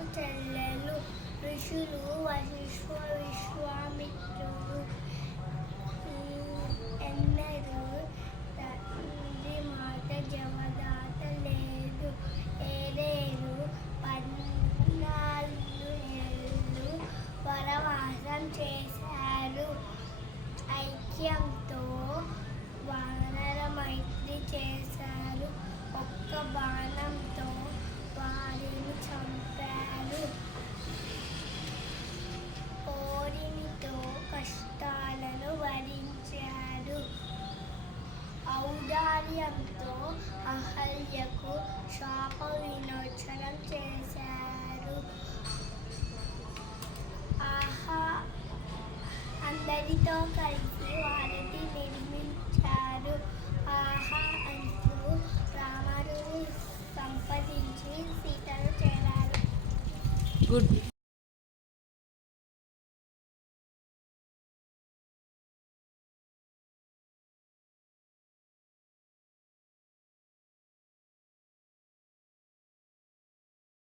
సీతకు చెల్లెలు ఋషులు విశ్వామిత్రుడు ఎన్నరు తండ్రి మాట జవదాట లేదు. ఏదేను 14 ఏళ్ళు వనవాసం చేశారు. ఐక్యంతో వానర మైత్రి చేశారు. ఒక్క బాణంతో వారిని చంపారు. ఓరిమితో కష్టాలను భరించారు. ఔదార్యంతో అహల్యకు శాప విమోచనం చేశారు. అందరితో కలిసి వారిని నిర్మించారు. ఆహా అంటూ రాముడు సంపాదించి సీతను చేరారు. గుడ్.